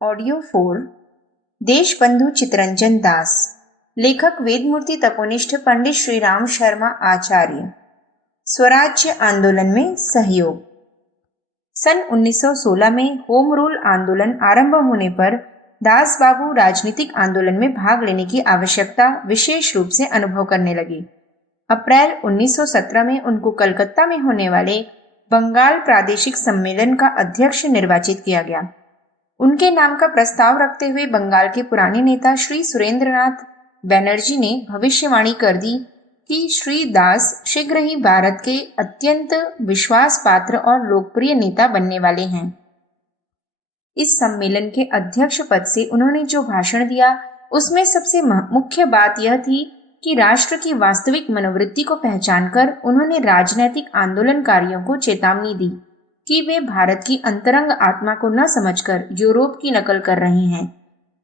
Audio 4 Deshbandhu Chitranjan दास। लेखक वेदमूर्ति तपोनिष्ठ पंडित श्री राम शर्मा आचार्य। स्वराज्य आंदोलन में सहयोग। सन 1916 में होम रूल आंदोलन आरंभ होने पर दास बाबू राजनीतिक आंदोलन में भाग लेने की आवश्यकता विशेष रूप से अनुभव करने लगे। अप्रैल 1917 में उनको कलकत्ता में होने वाले बंगाल प्रादेशिक सम्मेलन का अध्यक्ष निर्वाचित किया गया। उनके नाम का प्रस्ताव रखते हुए बंगाल के पुराने नेता श्री सुरेंद्रनाथ बैनर्जी ने भविष्यवाणी कर दी कि श्री दास शीघ्र ही भारत के अत्यंत विश्वास पात्र और लोकप्रिय नेता बनने वाले हैं। इस सम्मेलन के अध्यक्ष पद से उन्होंने जो भाषण दिया उसमें सबसे मुख्य बात यह थी कि राष्ट्र की वास्तविक मनोवृत्ति को पहचानकर उन्होंने राजनैतिक आंदोलनकारियों को चेतावनी दी कि वे भारत की अंतरंग आत्मा को न समझकर यूरोप की नकल कर रहे हैं।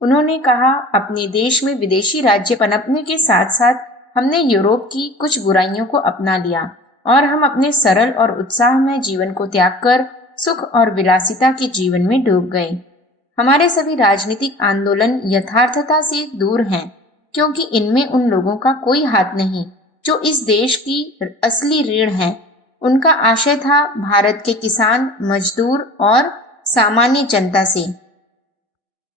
उन्होंने कहा, अपने देश में विदेशी राज्य पनपने के साथ साथ हमने यूरोप की कुछ बुराइयों को अपना लिया और हम अपने सरल और उत्साहमय जीवन को त्याग कर सुख और विलासिता के जीवन में डूब गए। हमारे सभी राजनीतिक आंदोलन यथार्थता से दूर हैं, क्योंकि इनमें उन लोगों का कोई हाथ नहीं जो इस देश की असली रीढ़ हैं। उनका आशय था भारत के किसान, मजदूर और सामान्य जनता से।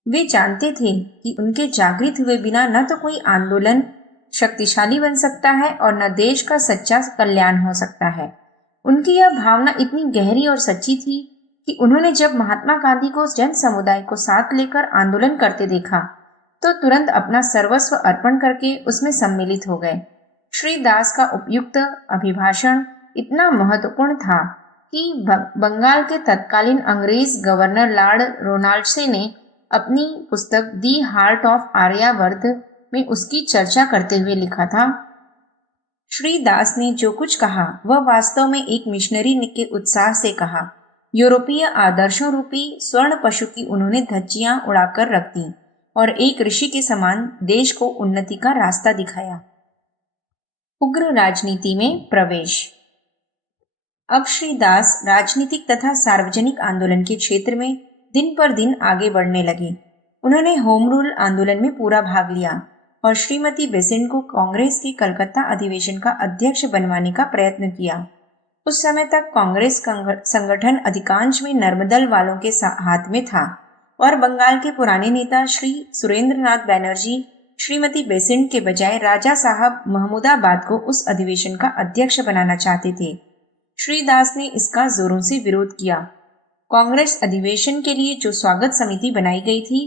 वे जानते थे कि उनके जागृत हुए बिना न तो कोई आंदोलन शक्तिशाली बन सकता है और न देश का सच्चा कल्याण हो सकता है। उनकी यह भावना इतनी गहरी और सच्ची थी कि उन्होंने जब महात्मा गांधी को जन समुदाय को साथ लेकर आंदोलन करते देखा तो तुरंत अपना सर्वस्व अर्पण करके उसमें सम्मिलित हो गए। श्री दास का उपयुक्त अभिभाषण इतना महत्वपूर्ण था कि बंगाल के तत्कालीन अंग्रेज गवर्नर लॉर्ड रोनाल्डसे ने अपनी पुस्तक दी हार्ट ऑफ आर्यावर्त में उसकी चर्चा करते हुए लिखा था, श्री दास ने जो कुछ कहा वह वास्तव में एक मिशनरी के उत्साह से कहा। यूरोपीय आदर्शों रूपी स्वर्ण पशु की उन्होंने धज्जियां उड़ाकर रख दी और एक ऋषि के समान देश को उन्नति का रास्ता दिखाया। उग्र राजनीति में प्रवेश। अब श्री दास राजनीतिक तथा सार्वजनिक आंदोलन के क्षेत्र में दिन पर दिन आगे बढ़ने लगे। उन्होंने होम रूल आंदोलन में पूरा भाग लिया और श्रीमती बेसेंट को कांग्रेस के कलकत्ता अधिवेशन का अध्यक्ष बनवाने का प्रयत्न किया। उस समय तक कांग्रेस संगठन अधिकांश में नर्मदल वालों के हाथ में था और बंगाल के पुराने नेता श्री सुरेंद्रनाथ बैनर्जी श्रीमती बेसेंट के बजाय राजा साहब महमूदाबाद को उस अधिवेशन का अध्यक्ष बनाना चाहते थे। श्री दास ने इसका जोरों से विरोध किया। कांग्रेस अधिवेशन के लिए जो स्वागत समिति बनाई गई थी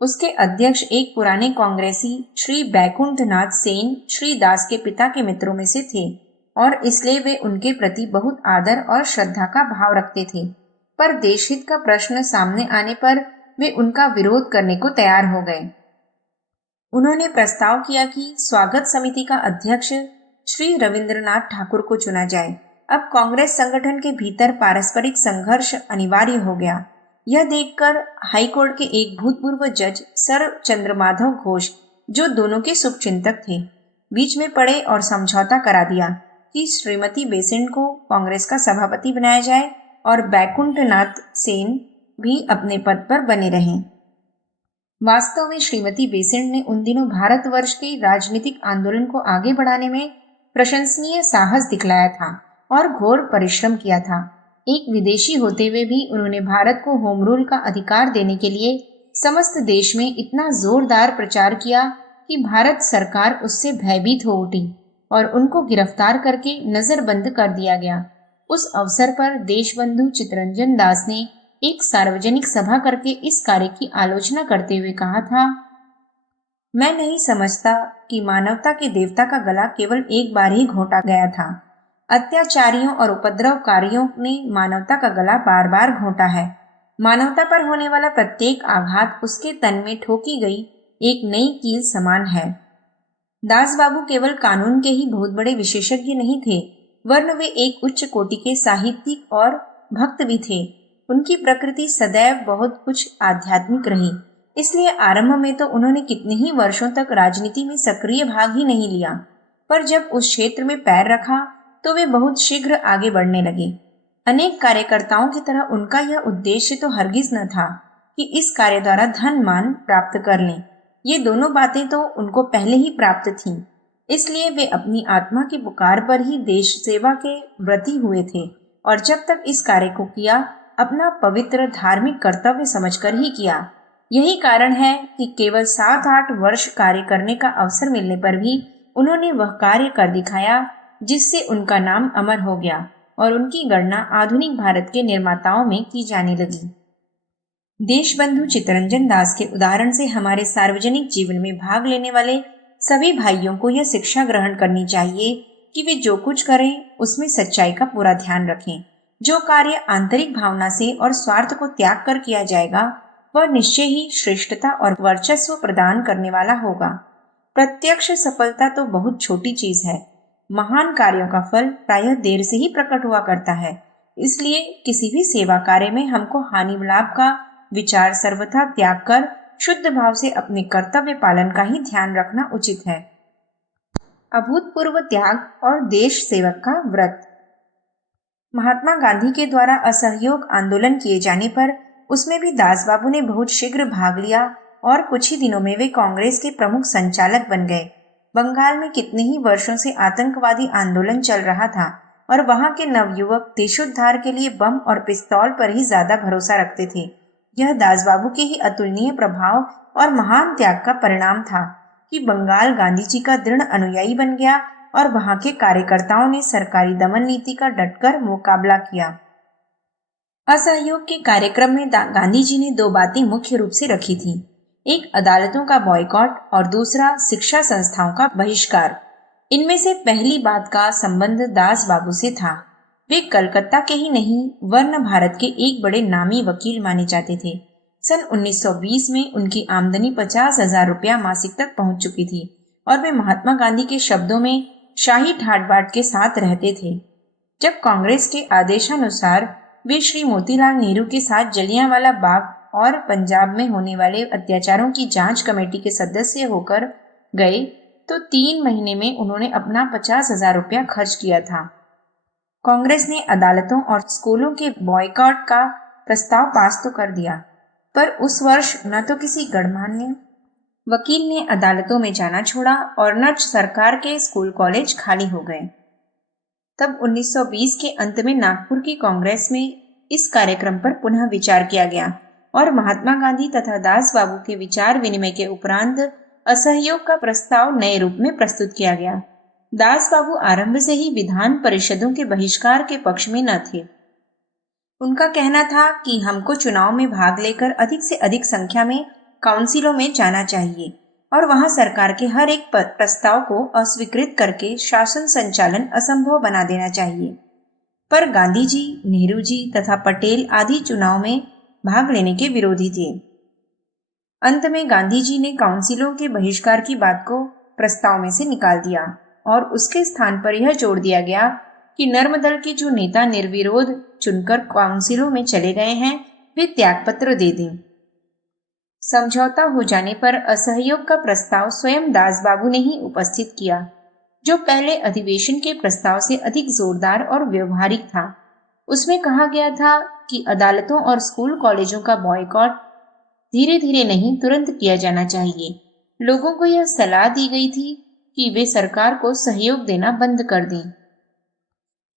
उसके अध्यक्ष एक पुराने कांग्रेसी श्री बैकुंठनाथ सेन श्री दास के पिता के मित्रों में से थे और इसलिए वे उनके प्रति बहुत आदर और श्रद्धा का भाव रखते थे। पर देशहित का प्रश्न सामने आने पर वे उनका विरोध करने को तैयार हो गए। उन्होंने प्रस्ताव किया कि स्वागत समिति का अध्यक्ष श्री रविंद्रनाथ ठाकुर को चुना जाए। अब कांग्रेस संगठन के भीतर पारस्परिक संघर्ष अनिवार्य हो गया। यह देखकर हाईकोर्ट के एक भूतपूर्व जज सर चंद्रमाधव घोष, जो दोनों के शुभचिंतक थे, बीच में पड़े और समझौता करा दिया कि श्रीमती बेसेंट को कांग्रेस का सभापति बनाया जाए और बैकुंठनाथ सेन भी अपने पद पर बने रहें। वास्तव में श्रीमती बेसेंट ने उन दिनों भारतवर्ष के राजनीतिक आंदोलन को आगे बढ़ाने में प्रशंसनीय साहस दिखलाया था और घोर परिश्रम किया था। एक विदेशी होते हुए भी उन्होंने भारत को होम रूल का अधिकार देने के लिए समस्त देश में इतना जोरदार प्रचार किया कि भारत सरकार उससे भयभीत हो उठी और उनको गिरफ्तार करके नजरबंद कर दिया गया। उस अवसर पर देशबंधु चितरंजन दास ने एक सार्वजनिक सभा करके इस कार्य की आलोचना करते हुए कहा था, मैं नहीं समझता कि मानवता के देवता का गला केवल एक बार ही घोंटा गया था। अत्याचारियों और उपद्रवकारियों ने मानवता का गला बार बार घोंटा है। मानवता पर होने वाला प्रत्येक आघात उसके तन में ठोकी गई एक नई कील समान है। दास बाबू केवल कानून के ही बहुत बड़े विशेषज्ञ नहीं थे, वरन वे एक उच्च कोटि के साहित्यिक और भक्त भी थे। उनकी प्रकृति सदैव बहुत कुछ आध्यात्मिक रही, इसलिए आरंभ में तो उन्होंने कितने ही वर्षों तक राजनीति में सक्रिय भाग ही नहीं लिया, पर जब उस क्षेत्र में पैर रखा तो वे बहुत शीघ्र आगे बढ़ने लगे। अनेक कार्यकर्ताओं की तरह उनका यह उद्देश्य तो हरगिज न था कि इस कार्य द्वारा धन मान प्राप्त कर लें। ये दोनों बातें तो उनको पहले ही प्राप्त थीं, इसलिए वे अपनी आत्मा की पुकार पर ही देश सेवा के व्रती हुए थे और जब तक इस कार्य को किया अपना पवित्र धार्मिक कर्तव्य समझकर ही किया। यही कारण है कि केवल 7-8 वर्ष कार्य करने का अवसर मिलने पर भी उन्होंने वह कार्य कर दिखाया जिससे उनका नाम अमर हो गया और उनकी गणना आधुनिक भारत के निर्माताओं में की जाने लगी। देशबंधु चित्तरंजन दास के उदाहरण से हमारे सार्वजनिक जीवन में भाग लेने वाले सभी भाइयों को यह शिक्षा ग्रहण करनी चाहिए कि वे जो कुछ करें उसमें सच्चाई का पूरा ध्यान रखें। जो कार्य आंतरिक भावना से और स्वार्थ को त्याग कर किया जाएगा वह निश्चय ही श्रेष्ठता और वर्चस्व प्रदान करने वाला होगा। प्रत्यक्ष सफलता तो बहुत छोटी चीज है, महान कार्यों का फल प्रायः देर से ही प्रकट हुआ करता है। इसलिए किसी भी सेवा कार्य में हमको हानि लाभ का विचार सर्वथा त्याग कर शुद्ध भाव से अपने कर्तव्य पालन का ही ध्यान रखना उचित है। अभूतपूर्व त्याग और देश सेवक का व्रत। महात्मा गांधी के द्वारा असहयोग आंदोलन किए जाने पर उसमें भी दास बाबू ने बहुत शीघ्र भाग लिया और कुछ ही दिनों में वे कांग्रेस के प्रमुख संचालक बन गए। बंगाल में कितने ही वर्षों से आतंकवादी आंदोलन चल रहा था और वहां के नवयुवक देशोद्धार के लिए बम और पिस्तौल पर ही ज्यादा भरोसा रखते थे। यह दास बाबू के ही अतुलनीय प्रभाव और महान त्याग का परिणाम था कि बंगाल गांधी जी का दृढ़ अनुयायी बन गया और वहां के कार्यकर्ताओं ने सरकारी दमन नीति का डटकर मुकाबला किया। असहयोग के कार्यक्रम में गांधी जी ने 2 बातें मुख्य रूप से रखी थी, एक अदालतों का बॉयकॉट और दूसरा शिक्षा संस्थाओं का बहिष्कार। इनमें से पहली बात का संबंध दास बाबू से था। वे कलकत्ता के ही नहीं वर्ण भारत के एक बड़े नामी वकील माने जाते थे। सन 1920 में उनकी आमदनी 50,000 रुपया मासिक तक पहुंच चुकी थी और वे महात्मा गांधी के शब्दों में शाही ठाट बाट के साथ रहते थे। जब कांग्रेस के आदेशानुसार वे श्री मोतीलाल नेहरू के साथ जलियांवाला बाग और पंजाब में होने वाले अत्याचारों की जांच कमेटी के सदस्य होकर गए तो 3 महीने में उन्होंने अपना 50,000 रुपया खर्च किया था। कांग्रेस ने अदालतों और स्कूलों के बॉयकॉट का प्रस्ताव पास तो कर दिया, पर उस वर्ष न तो किसी गणमान्य वकील ने अदालतों में जाना छोड़ा और न सरकार के स्कूल कॉलेज खाली हो गए। तब 1920 के अंत में नागपुर की कांग्रेस में इस कार्यक्रम पर पुनः विचार किया गया और महात्मा गांधी तथा दास बाबू के विचार विनिमय के उपरांत असहयोग का प्रस्ताव नए रूप में प्रस्तुत किया गया। दास बाबू आरंभ से ही विधान परिषदों के बहिष्कार के पक्ष में न थे। उनका कहना था कि हमको चुनाव में भाग लेकर अधिक से अधिक संख्या में काउंसिलों में जाना चाहिए और वहां सरकार के हर एक प्रस्ताव को अस्वीकृत करके शासन संचालन असंभव बना देना चाहिए। पर गांधी जी, नेहरू जी तथा पटेल आदि चुनाव में भाग लेने के विरोधी थे। अंत में गांधी जी ने काउंसिलों के बहिष्कार की बात को प्रस्ताव में से निकाल दिया और उसके स्थान पर यह जोड़ दिया गया कि नर्मदल के जो नेता निर्विरोध चुनकर काउंसिलों में चले गए हैं वे त्यागपत्र दे दें। समझौता हो जाने पर असहयोग का प्रस्ताव स्वयं दास बाबू ने ही उपस्थित किया, जो पहले अधिवेशन के प्रस्ताव से अधिक जोरदार और व्यवहारिक था। उसमें कहा गया था कि अदालतों और स्कूल कॉलेजों का बॉयकॉट धीरे धीरे नहीं तुरंत किया जाना चाहिए। लोगों को यह सलाह दी गई थी कि वे सरकार को सहयोग देना बंद कर दें।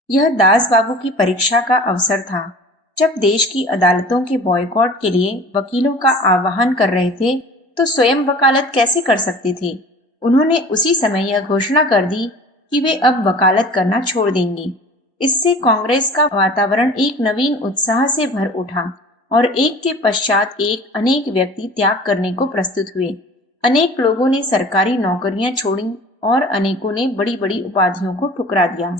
यह दास बाबू की परीक्षा का अवसर था। जब देश की अदालतों के बॉयकॉट के लिए वकीलों का आह्वान कर रहे थे तो स्वयं वकालत कैसे कर सकते थे। उन्होंने उसी समय यह घोषणा कर दी कि वे अब वकालत करना छोड़ देंगे। इससे कांग्रेस का वातावरण एक नवीन उत्साह से भर उठा और एक के पश्चात एक अनेक व्यक्ति त्याग करने को प्रस्तुत हुए। अनेक लोगों ने सरकारी नौकरियां छोड़ी और अनेकों ने बड़ी बड़ी उपाधियों को ठुकरा दिया।